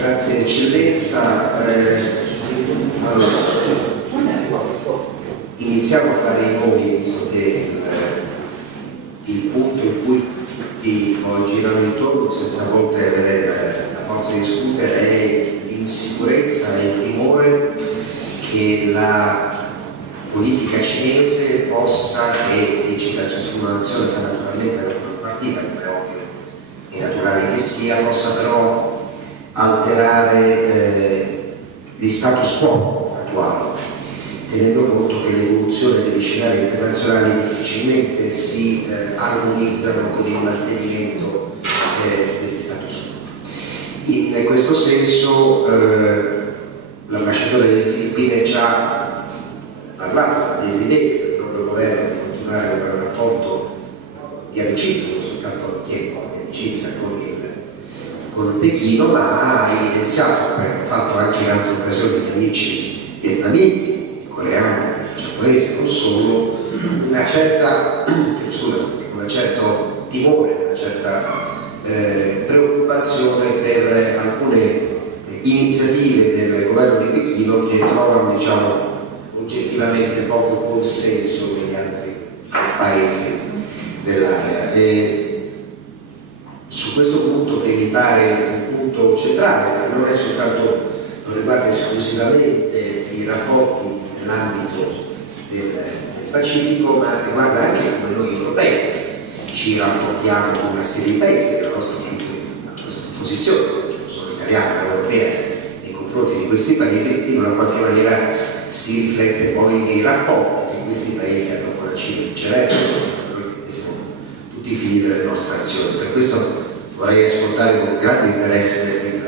Grazie Eccellenza. Allora, iniziamo a fare i nomi, visto che il punto in cui tutti poi girano intorno senza a volte avere la forza di discutere è l'insicurezza e il timore che la politica cinese possa, che incita ciascuna nazione fa naturalmente la propria partita, come è ovvio e naturale che sia, possa però alterare gli status quo attuali, tenendo conto che l'evoluzione degli scenari internazionali difficilmente si armonizzano con il mantenimento degli status quo. In questo senso l'ambasciatore delle Filippine già parlato del desiderio del proprio governo di continuare un rapporto di amicizia, non soltanto di amicizia con Pechino, ma ha evidenziato, come hanno fatto anche in altre occasioni gli amici vietnamiti, coreani, giapponesi, non solo, un certo timore, una certa preoccupazione per alcune iniziative del governo di Pechino che trovano, diciamo, oggettivamente poco consenso negli altri paesi dell'area. Su questo punto, che mi pare un punto centrale, perché non riguarda esclusivamente i rapporti nell'ambito del Pacifico, ma riguarda anche come noi europei ci rapportiamo con una serie di paesi della nostra posizione, sono italiana, europea, nei confronti di questi paesi, in una qualche maniera si riflette poi nei rapporti che questi paesi hanno con la Cina, viceversa, noi siamo tutti i figli delle nostre azioni. Per questo vorrei ascoltare con grande interesse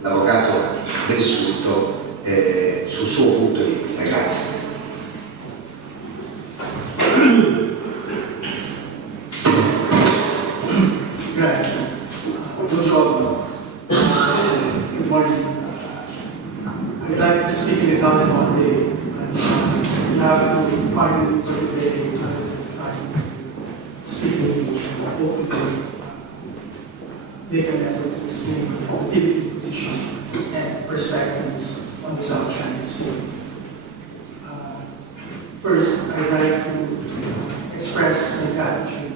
l'avvocato Bensurto sul suo punto di vista. Grazie. Grazie. Buongiorno. Good morning. I'd like to speak in Italian one day, and you have to find it for the day. Speaking hopefully make an effort to explain the Philippine position and perspectives on the South China Sea. First, I'd like to express my gratitude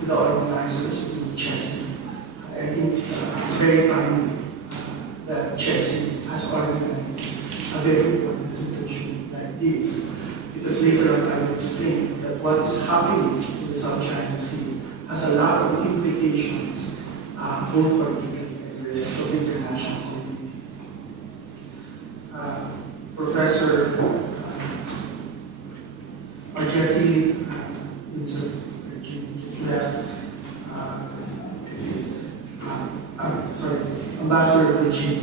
to the organizers, to Ce.S.I. I think it's very timely that Ce.S.I. has organized a very important presentation like this, because later on I will explain that what is happening in the South China Sea has a lot of implications both for Italy and the rest of the international community. Professor Bandiere just left. Ambassador Beijing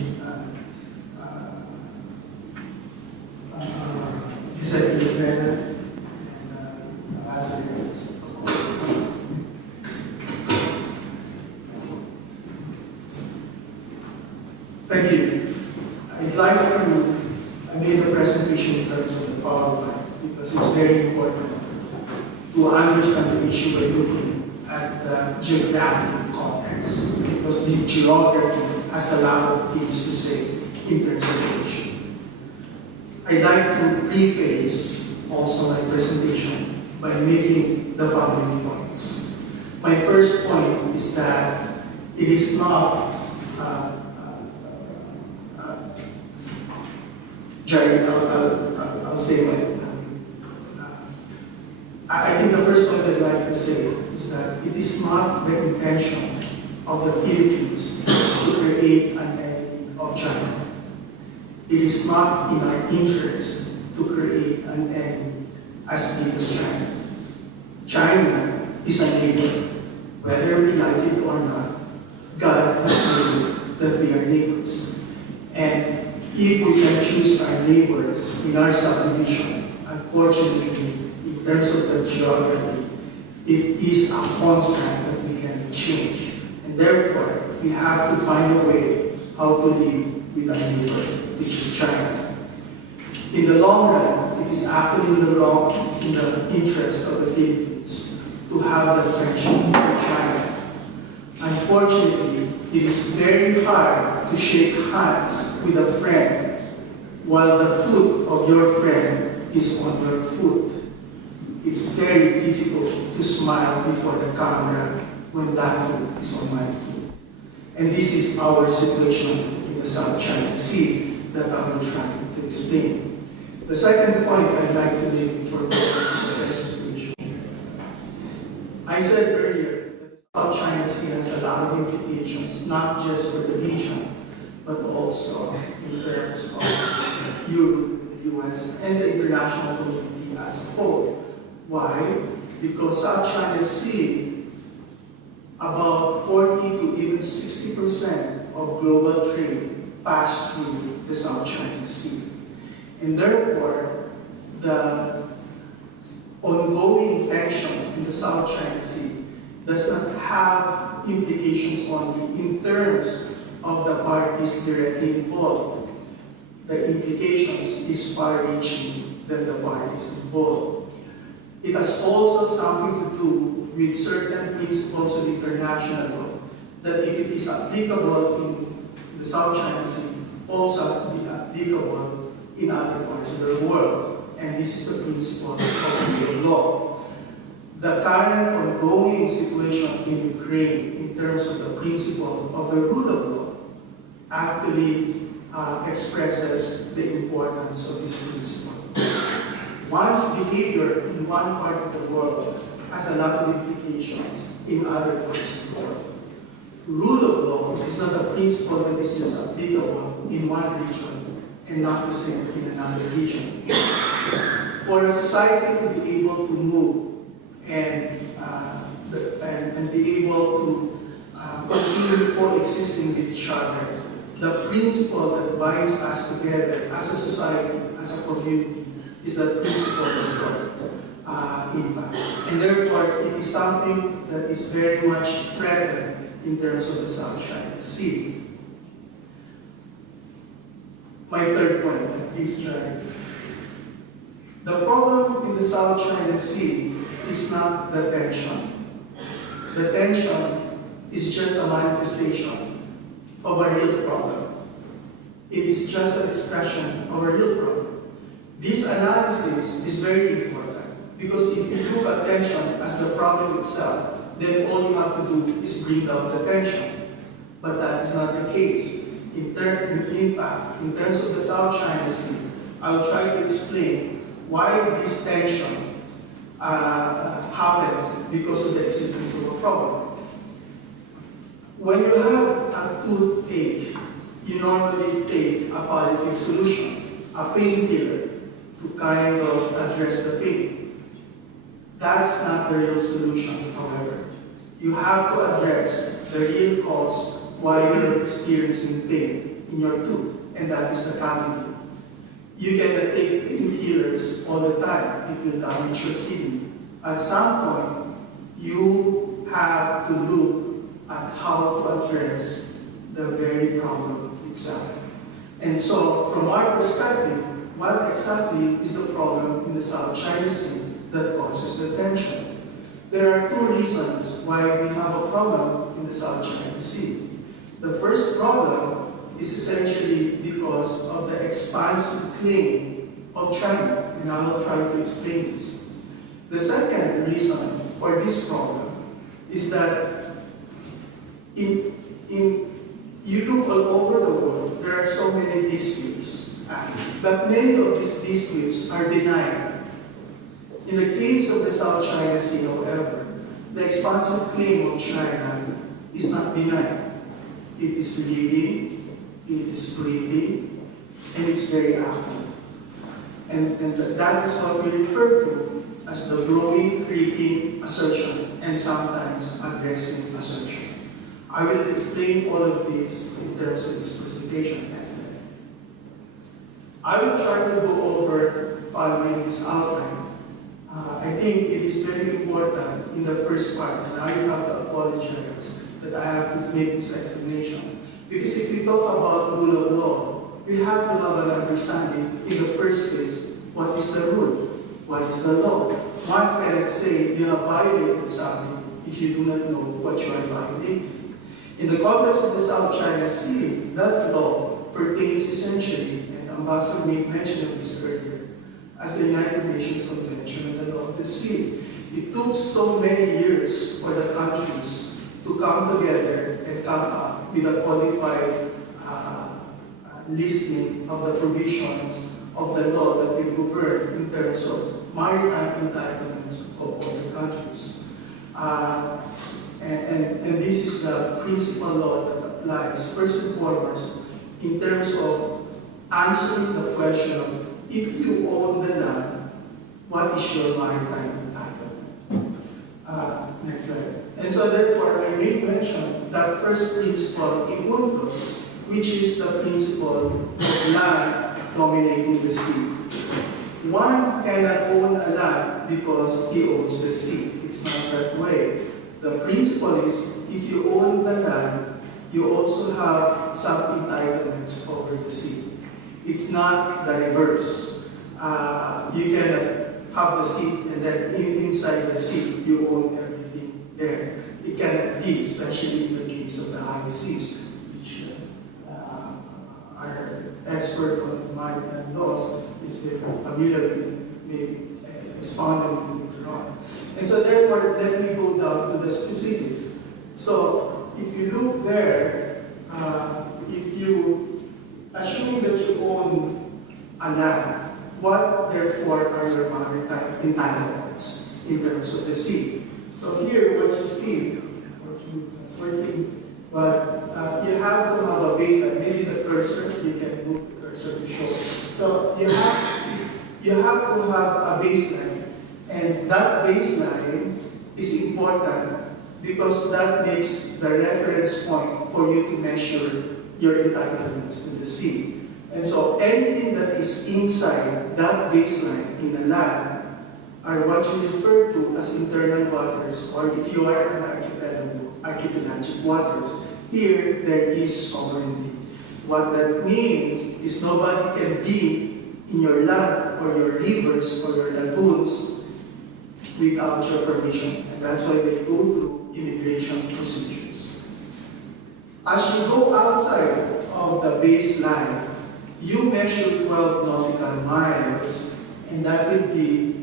said he read it, and Ambassador is. Thank you. I made a presentation in terms of the PowerPoint because it's very important to understand the issue by looking at the geographic context, because the geography has a lot of things to say in terms of the issue. I'd like to preface also my presentation by making the following points. My first point is that it is not Jerry, I'll say what. I think the first point I'd like to say is that it is not the intention of the Philippines to create an enemy of China. It is not in our interest to create an enemy as big as China. China is a neighbor. Whether we like it or not, God has made that we are neighbors. And if we can choose our neighbors in our subdivision, unfortunately, in terms of the geography, it is a constant that we can change. And therefore, we have to find a way how to live with our neighbor, which is China. In the long run, it is actually in the interest of the Philippines to have that friendship with China. Unfortunately, It is very hard to shake hands with a friend while the foot of your friend is on your foot. It's very difficult to smile before the camera when that foot is on my foot. And this is our situation in the South China Sea that I will try to explain. The second point I'd like to make before going to the presentation. I said earlier that the South China Sea has a lot of implications, not just for the region, but also in terms of Europe, the US, and the international community as a whole. Why? Because South China Sea, about 40 to even 60% of global trade pass through the South China Sea. And therefore, the ongoing tension in the South China Sea does not have implications only in terms of the parties directly involved. The implications is far-reaching than the parties involved. It has also something to do with certain principles of international law that if it is applicable in the South China Sea, also has to be applicable in other parts of the world. And this is the principle of rule of law. The current ongoing situation in Ukraine in terms of the principle of the rule of law actually expresses the importance of this principle. One's behavior in one part of the world has a lot of implications in other parts of the world. Rule of law is not a principle that is just applicable in one region and not the same in another region. For a society to be able to move and be able to continue coexisting with each other, the principle that binds us together as a society, as a community, is the principle of impact. And therefore, it is something that is very much threatened in terms of the South China Sea. My third point, please try. The problem in the South China Sea is not the tension. The tension is just a manifestation of a real problem. It is just an expression of a real problem. This analysis is very important because if you look at tension as the problem itself, then all you have to do is bring down the tension. But that is not the case. In terms of the South China Sea, I'll try to explain why this tension happens because of the existence of a problem. When you have a toothache, you normally take a palliative solution, a painkiller, to kind of address the pain. That's not the real solution, however. You have to address the real cause why you're experiencing pain in your tooth, and that is the cavity. You can take painkillers all the time. It will damage your kidney. At some point, you have to look at how to address the very problem itself. And so, from our perspective, what exactly is the problem in the South China Sea that causes the tension? There are two reasons why we have a problem in the South China Sea. The first problem is essentially because of the expansive claim of China, and I will try to explain this. The second reason for this problem is that in Europe, all over the world, there are so many disputes, but many of these disputes are denied. In the case of the South China Sea, however, the expansive claim of China is not denied. It is living, it is breathing, and it's very active. And that is what we refer to as the growing, creeping assertion, and sometimes aggressive assertion. I will explain all of this in terms of this presentation next time. I will try to go over following this outline. I think it is very important in the first part, and I will have to apologize that I have to make this explanation. Because if we talk about rule of law, we have to have an understanding in the first place, what is the rule? What is the law? One cannot say you have violated something if you do not know what you are violating. In the context of the South China Sea, that law pertains essentially, and Ambassador made mention of this earlier, as the United Nations Convention on the Law of the Sea. It took so many years for the countries to come together and come up with a qualified listing of the provisions of the law that will govern in terms of maritime entitlements of all the countries. And this is the principal law that applies, first and foremost, in terms of answering the question of, if you own the land, what is your maritime entitlement? Next slide. And so therefore, I made mention that first principle in UNCLOS, which is the principle of land dominating the sea. One cannot own a land because he owns the sea. It's not that way. The principle is, if you own the land, you also have some entitlements over the sea. It's not the reverse. You cannot have the sea and then inside the sea you own everything there. It cannot be, especially in the case of the high seas, which our expert on maritime laws is very familiar with, maybe expound on it later on. And so therefore, let me go down to the specifics. So if you look there, if you assume that you own a land, what therefore are your maritime entitlements in terms of the sea? So here, what you see, working, but you have to have a baseline. Maybe the cursor, you can move the cursor to show. So you have to have a baseline, and that baseline is important because that makes the reference point for you to measure your entitlements to the sea. And so anything that is inside that baseline in a land are what you refer to as internal waters, or if you are an archipelagic waters. Here, there is sovereignty. What that means is nobody can be in your land or your rivers or your lagoons without your permission. And that's why they go through immigration procedures. As you go outside of the baseline, you measure 12 nautical miles, and that will be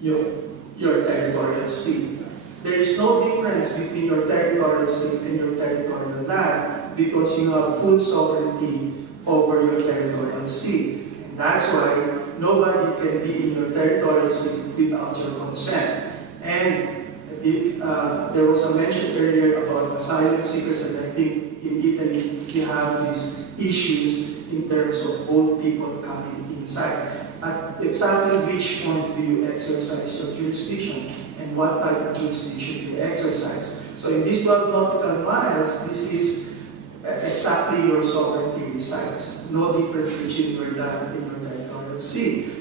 your territorial sea. There is no difference between your territorial sea and your territorial land because you have full sovereignty over your territorial sea. And that's why nobody can be in your territorial sea without your consent. And there was a mention earlier about asylum seekers, and I think in Italy you have these issues in terms of old people coming inside. At exactly which point do you exercise your jurisdiction, and what type of jurisdiction do you exercise? So in these 12 nautical miles, this is exactly your sovereignty resides. No difference between your land and your territorial sea.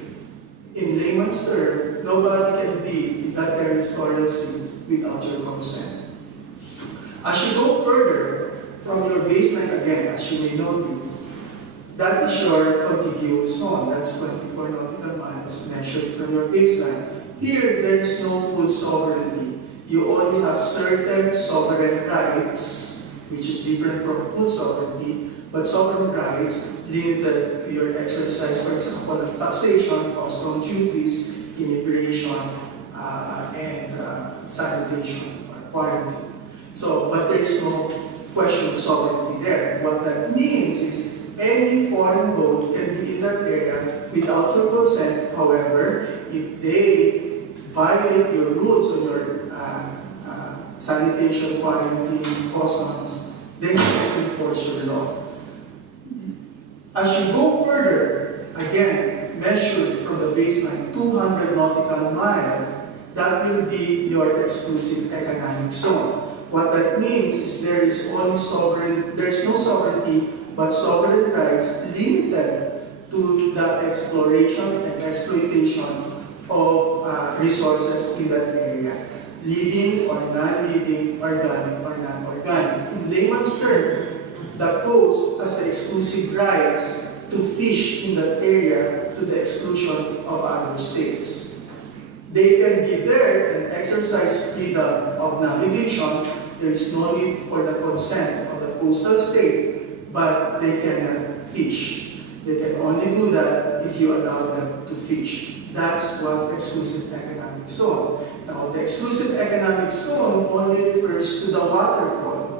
In layman's term, nobody can be in that territorial sea without your consent. As you go further from your baseline again, as you may notice, that is your contiguous zone. That's 24 nautical miles measured from your baseline. Here, there is no full sovereignty. You only have certain sovereign rights, which is different from full sovereignty, but sovereign rights limited to your exercise, for example, of taxation, custom duties, immigration, and sanitation or quarantine. So, but there is no question of sovereignty there. What that means is any foreign boat can be in that area without your consent. However, if they violate your rules on your sanitation, quarantine, customs, then you can enforce your law. As you go further, again, measured from the baseline 200 nautical miles, that will be your exclusive economic zone. What that means is there is no sovereignty, but sovereign rights limited to the exploration and exploitation of resources in that area, living or non-living, organic or non-organic. In layman's term, the coast has the exclusive rights to fish in that area to the exclusion of other states. They can be there and exercise freedom of navigation. There is no need for the consent of the coastal state, but they cannot fish. They can only do that if you allow them to fish. That's what exclusive economic zone. Now, the exclusive economic zone only refers to the water column,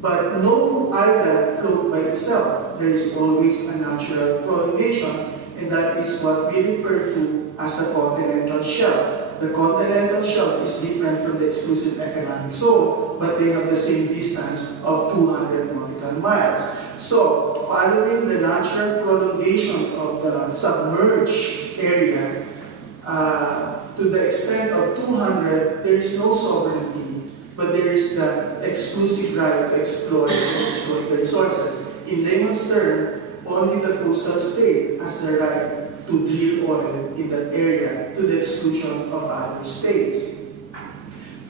but no island floats by itself. There is always a natural prolongation, and that is what we refer to as the continental shelf. The continental shelf is different from the exclusive economic zone, but they have the same distance of 200 nautical miles. So, following the natural prolongation of the submerged area, to the extent of 200, there is no sovereignty, but there is the exclusive right to exploit and exploit the resources. In layman's term, only the coastal state has the right to drill oil in that area to the exclusion of other states.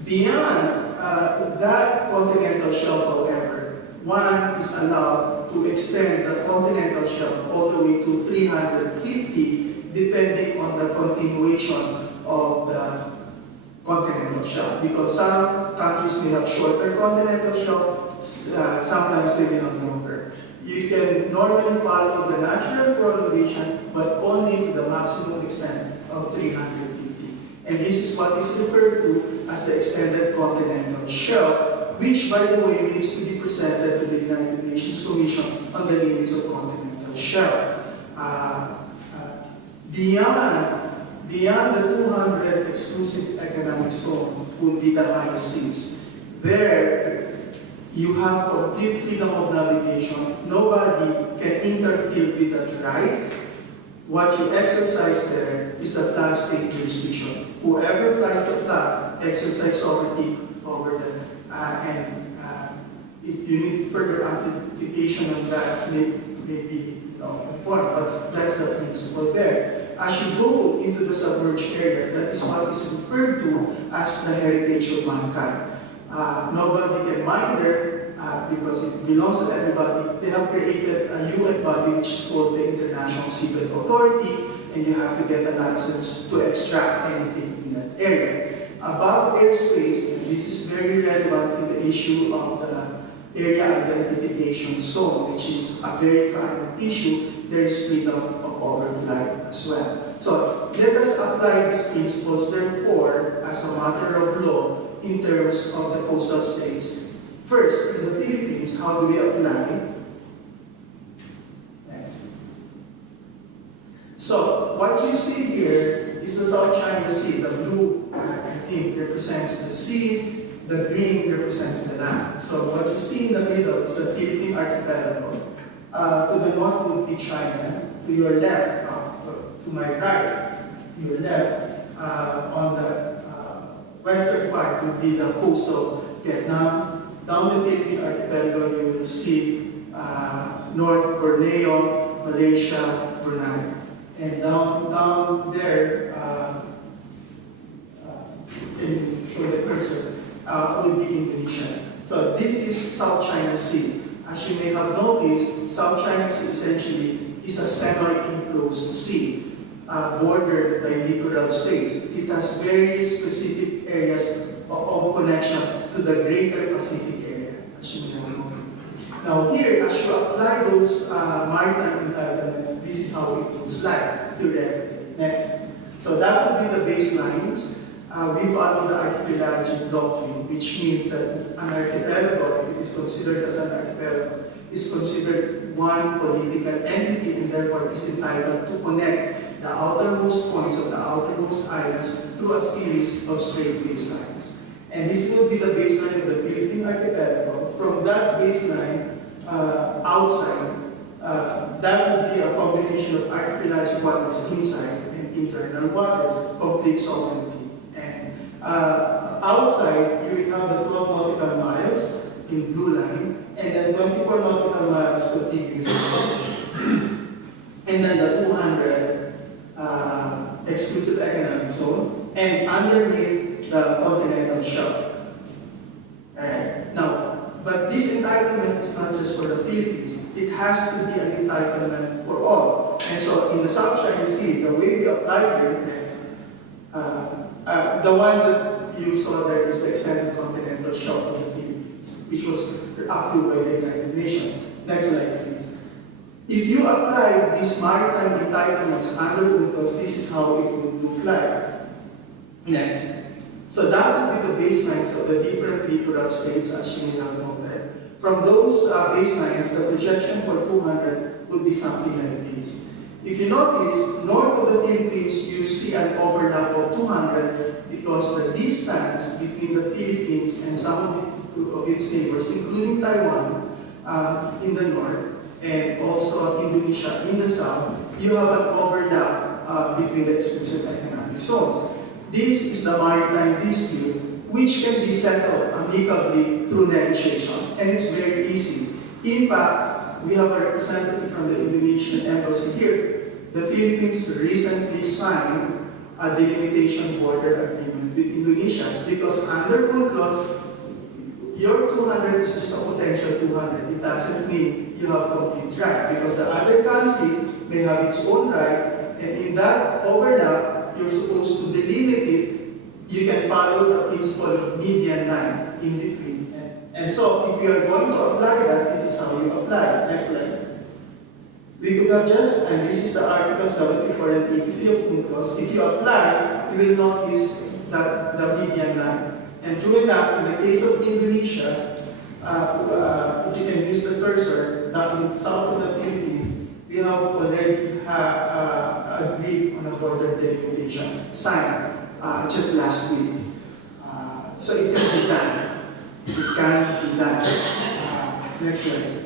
Beyond that continental shelf, however, one is allowed to extend the continental shelf all the way to 350, depending on the continuation of the continental shelf. Because some countries may have shorter continental shelf, sometimes they may have longer. You can normally follow the natural prolongation, but only to the maximum extent of 350. And this is what is referred to as the extended continental shelf, which, by the way, needs to be presented to the United Nations Commission on the Limits of Continental Shelf. Beyond the 200 exclusive economic zone would be the high seas. There, you have complete freedom of navigation. Nobody can interfere with that right. What you exercise there is the flag state jurisdiction. Whoever flies the flag exercises sovereignty over them. If you need further amplification of that, may be important, but that's the principle there. As you go into the submerged area, that is what is referred to as the heritage of mankind. Nobody can mine there because it belongs to everybody. They have created a UN body which is called the International Seabed Authority, and you have to get a license to extract anything in that area. About airspace, and this is very relevant in the issue of the area identification zone, which is a very current issue, there is freedom of overflight as well. So let us apply these principles, therefore, as a matter of law in terms of the coastal states. First, in the Philippines, how do we apply? Next. So what you see here is the South China Sea. The blue, I think, represents the sea. The green represents the land. So what you see in the middle is the Philippine archipelago. To the north would be China. To your left, to my right, to your left, on the western part would be the coastal Vietnam. Down the Philippine archipelago, you will see North Borneo, Malaysia, Brunei. And down there, show the cursor, would be Indonesia. So this is South China Sea. As you may have noticed, South China Sea essentially is a semi-enclosed sea, bordered by littoral states. It has very specific areas of connection to the greater Pacific area, as you may have noticed. Now here, as you apply those maritime entitlements, this is how it looks like theoretically. Next. So that would be the baselines. We follow the archipelagic doctrine, which means that an archipelago, if it is considered as an archipelago, is considered one political entity and therefore is entitled to connect the outermost points of the outermost islands through a series of straight baselines. And this will be the baseline of the Philippine archipelago. From that baseline outside, that would be a combination of archipelagic waters inside and internal waters, complete sovereignty. Outside, you will have the 12 nautical miles in blue line, and then 24 nautical miles contiguous. And then the 200 exclusive economic zone, and underneath the continental shelf. Alright, now, but this entitlement is not just for the Philippines. It has to be an entitlement for all. And so in the South China Sea, the way we apply here is, the one that you saw there is the extended continental shelf of the Philippines. which was approved by the United Nations. Next slide, please. If you apply these maritime entitlements under UNCLOS, this is how it would look like. Next. So that would be the baselines of the different littoral states, as you may have noted. From those baselines, the projection for 200 would be something like this. If you notice, north of the Philippines, you see an overlap of 200 because the distance between the Philippines and some of its neighbors, including Taiwan in the north, and also Indonesia in the south, you have an overlap between the exclusive economic zones. This is the maritime dispute, which can be settled amicably through negotiation, and it's very easy. In fact, we have a representative from the Indonesian embassy here. The Philippines recently signed a delimitation border agreement with Indonesia because under UNCLOS, your 200 is just a potential 200. It doesn't mean you have complete right because the other country may have its own right, and in that overlap, you're supposed to delimit it. You can follow the principle of median line in between. And so, if you are going to apply that, this is how you apply. Next slide. We could have just, and this is the Article 74 and 83 of UNCLOS. If you apply, you will not use the median line. And true enough, in the case of Indonesia, if you can use the cursor, that in south of the Philippines, we have already agreed on a border delimitation, signed just last week. So it can be done. It can be done. Next slide.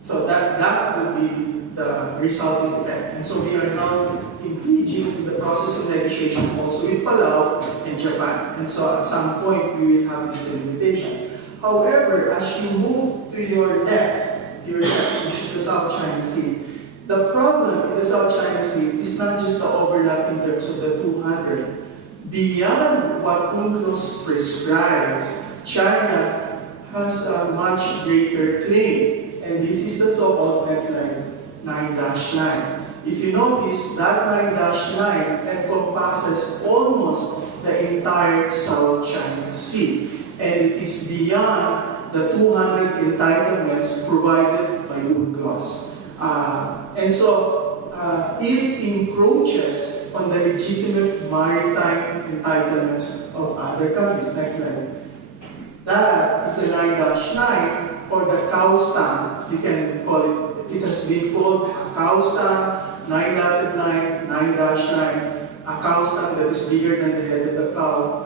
So that would be the resulting effect. And so we are now engaging in the process of negotiation also with Palau and Japan. And so at some point we will have this delimitation. However, as you move to your left, which is the South China Sea, the problem in the South China Sea is not just the overlap in terms of the 200. Beyond what UNCLOS prescribes, China has a much greater claim. And this is the so-called next line, 9-line. If you notice, that 9-line encompasses almost the entire South China Sea. And it is beyond the 200 entitlements provided by UNCLOS. And so it encroaches on the legitimate maritime entitlements of other countries. Next slide. That is the 9-line, or the cow stamp. You can call it, it has been called a cow stamp, 9-line, 9-line, a cow stamp that is bigger than the head of the cow.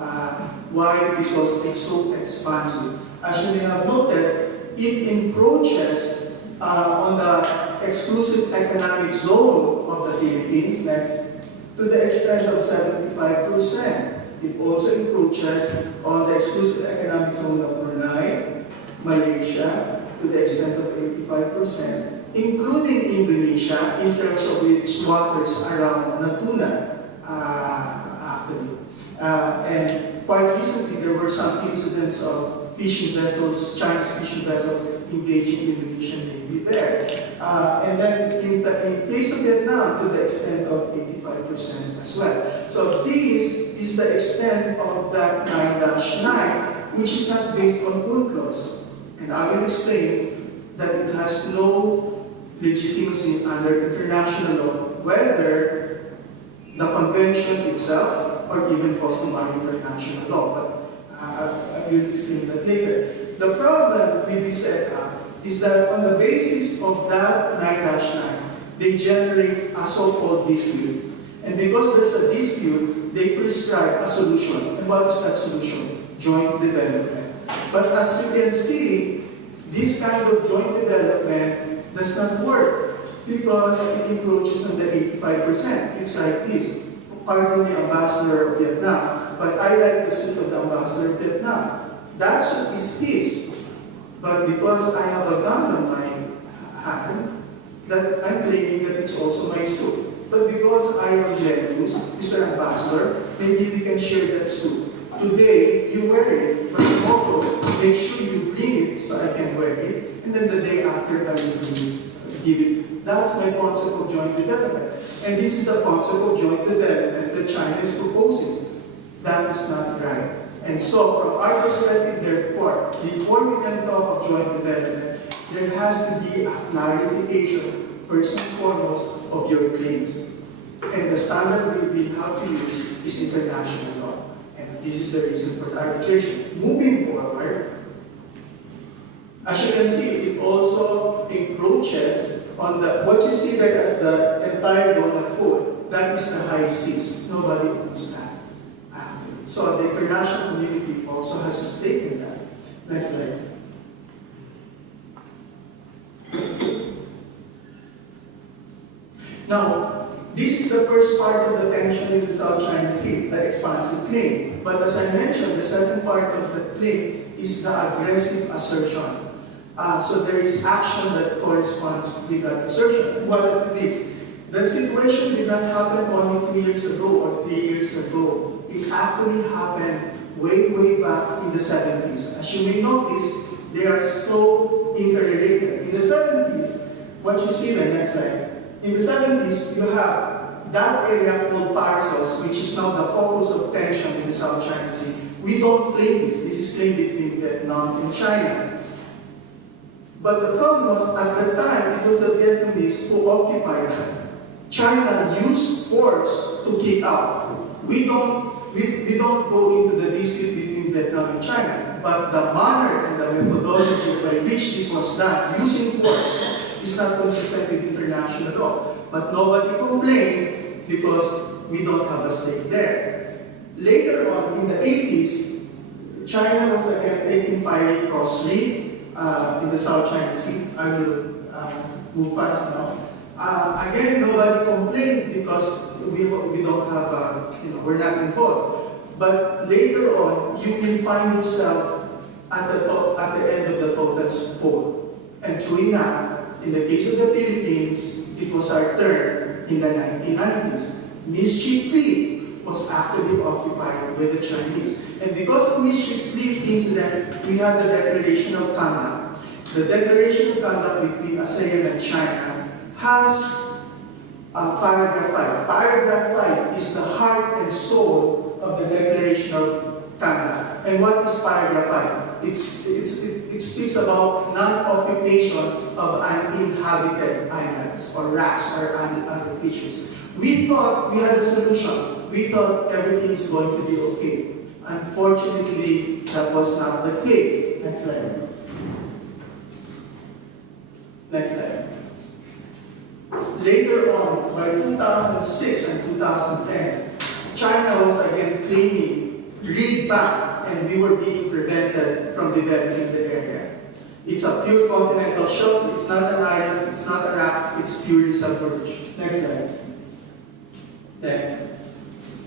Why? Because it's so expansive. As you may have noted, it encroaches on the exclusive economic zone of the Philippines, next, to the extent of 75%. It also encroaches on the exclusive economic zone of Brunei, Malaysia, to the extent of 85%, including Indonesia in terms of its waters around Natuna, actually. And quite recently, there were some incidents of fishing vessels, Chinese fishing vessels, engaging Indonesian Navy there. And then in case of Vietnam, to the extent of 85% as well. So this is the extent of that 9-9, which is not based on UNCLOS. And I will explain that it has no legitimacy under international law, whether the convention itself or even customary international law. But I will explain that later. The problem with this setup is that on the basis of that 9-9, they generate a so-called dispute. And because there's a dispute, they prescribe a solution. And what is that solution? Joint development. But as you can see, this kind of joint development does not work because it encroaches on the 85%. It's like this. Pardon the ambassador of Vietnam, but I like the suit of the ambassador of Vietnam. That suit is his. But because I have a gun on my hand, that I'm claiming that it's also my suit. But because I am generous, Mr. Ambassador, maybe we can share that suit. Today, you wear it, but tomorrow, make sure you bring it so I can wear it, and then the day after, I will give it. That's my concept of joint development. And this is the concept of joint development that China is proposing. That is not right. And so, from our perspective, therefore, before we can talk of joint development, there has to be a clarification, first and foremost, of your claims. And the standard we have to use is international law. And this is the reason for the arbitration. Moving forward, as you can see, it also encroaches on what you see there as the entire donut hole. That is the high seas. Nobody owns that. So the international community also has a stake in that. Next slide. Now, this is the first part of the tension in the South China Sea, the expansive claim. But as I mentioned, the second part of the claim is the aggressive assertion. So there is action that corresponds with that assertion. What it is? The situation did not happen only 2 years ago or 3 years ago. It actually happened way, way back in the 70s. As you may notice, they are so interrelated. In the 70s, what you see there, next slide. In the 70s, you have that area called Paracels, which is now the focus of tension in the South China Sea. We don't claim this. This is claimed between Vietnam and China. But the problem was, at the time, it was the Vietnamese who occupied it. China used force to kick out. We don't go into the dispute between Vietnam and China, but the manner and the methodology by which this was done, using force, is not consistent with international law. But nobody complained because we don't have a stake there. Later on, in the 80s, China was again taking firing cross-reef in the South China Sea. I will move fast now. Again, nobody complained because we don't have, we're not involved. But later on, you will find yourself at the end of the totem pole. And true enough, in the case of the Philippines, it was our turn in the 1990s. Mischief Reef was actually occupied by the Chinese. And because of Mischief Reef incident, we had the Declaration of Conduct. The Declaration of Conduct between ASEAN and China has paragraph 5. Paragraph 5 is the heart and soul of the Declaration of Conduct. And what is paragraph 5? It speaks about non-occupation of uninhabited islands or rocks or other features. We thought we had a solution. We thought everything is going to be okay. Unfortunately, that was not the case. Next slide. Next slide. Later on, by 2006 and 2010, China was again claiming read back, and we were being prevented from developing the area. It's a pure continental shelf. It's not an island. It's not a rock. It's purely submerged. Next slide. Next.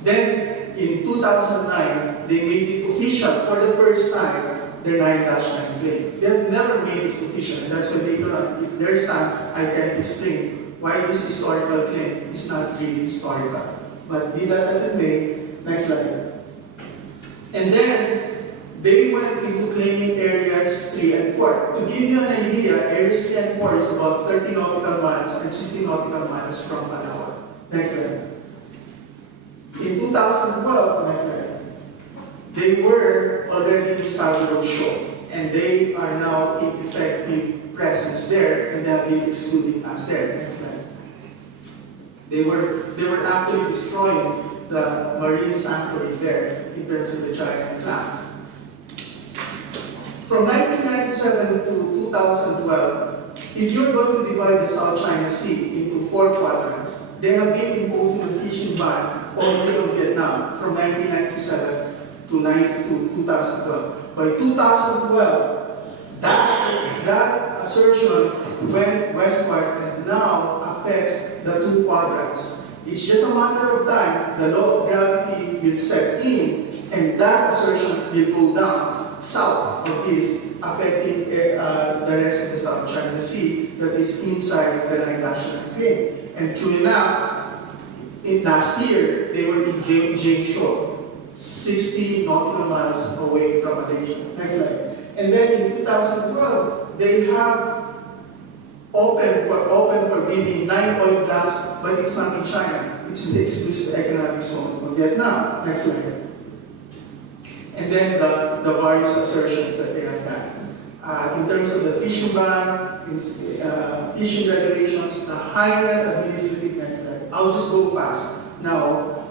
Then, in 2009, they made it official for the first time, their 9-9 claim. They have never made this official, and that's why later on, if there's time, I can explain why this historical claim is not really historical. But be that as it may, next slide. And then, they went into claiming areas 3 and 4. To give you an idea, areas 3 and 4 is about 30 nautical miles and 60 nautical miles from Palawan. Next slide. In 2012, next slide, they were already in Scarborough Shoal, and they are now in effective presence there, and they have been excluding us there. Next slide. They were actually destroying the marine sanctuary there in terms of the giant clams. From 1997 to 2012, if you're going to divide the South China Sea into 4 quadrants, they have been imposing a fishing ban only on Vietnam from 1997 to 2012. By 2012, that assertion went westward and now affects the 2 quadrants. It's just a matter of time. The law of gravity will set in, and that assertion will go down south of this, affecting the rest of the South China Sea that is inside the 9-9 plain. And true enough, last year, they were in James Shoal, 60 nautical miles away from Malaysia. Next slide. And then in 2012, they have open for bidding 9 oil blocks, but it's not in China. It's in the exclusive economic zone of Vietnam. Next slide. and then the various assertions that they have done. In terms of the fishing ban, fishing regulations, the higher administrative next. I'll just go fast now,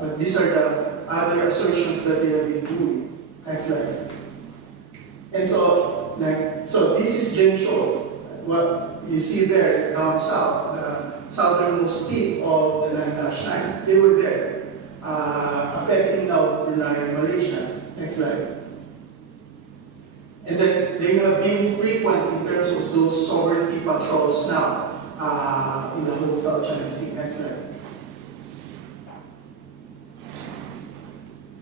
but these are the other assertions that they have been doing. Next slide. And so this is Genshou. What you see there down south, the southernmost tip of the 9-9. They were there, affecting now Brunei and Malaysia. Next slide. And then they have been frequent in terms of those sovereignty patrols now in the whole South China Sea. Next slide.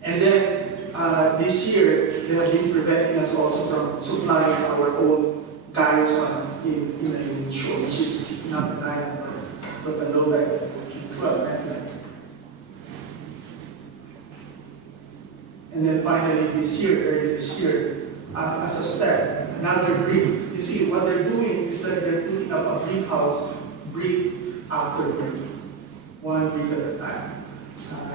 And then this year, they have been preventing us also from supplying our own garrison in the shore, which is not an island, but a low tide as well. Next slide. And then finally, early this year, as a step, another brick. You see, what they're doing is that they're putting up a brick house, brick after brick, one brick at a time.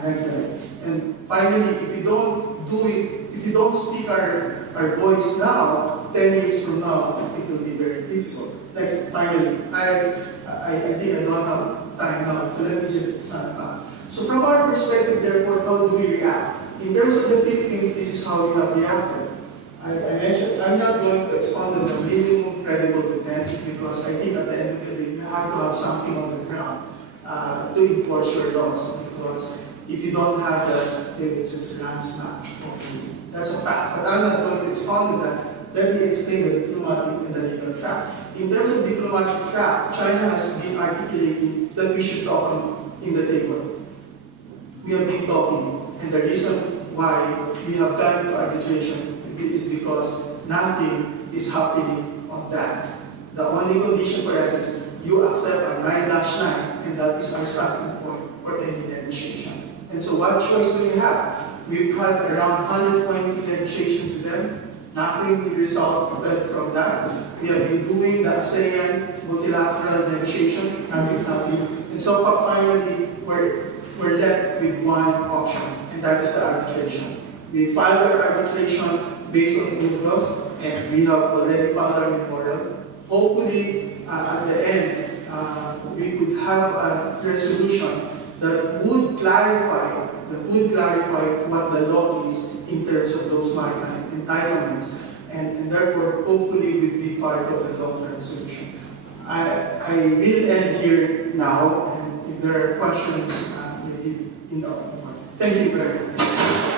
Next slide. And finally, if you don't do it, if you don't speak our voice now, 10 years from now, it will be very difficult. Next, finally, I think I don't have time now, so let me just so from our perspective, therefore, how do we react? In terms of the Philippines, this is how we have reacted. I mentioned, I'm not going to expand on the minimum credible defense because I think at the end of the day, you have to have something on the ground to enforce your laws. Because if you don't have that, they will just run smack. That's a fact. But I'm not going to expand on that. Let me explain the diplomatic and the legal track. In terms of diplomatic track, China has been articulating that we should talk in the table. We have been talking, and the reason why we have gone into arbitration is because nothing is happening on that. The only condition for us is you accept our 9-9, and that is our starting point for any negotiation. And so what choice do we have? We've had around 120 negotiations with them. Nothing resulted from that. We have been doing the ASEAN multilateral negotiation, nothing's happening. And so finally, we're left with one option, and that is the arbitration. We filed our arbitration based on UNCLOS, and we have already filed our memorial. Hopefully, at the end, we could have a resolution that would clarify what the law is in terms of those maritime entitlements, and therefore, hopefully, would be part of the long-term solution. I will end here now, and if there are questions, maybe. Thank you very much.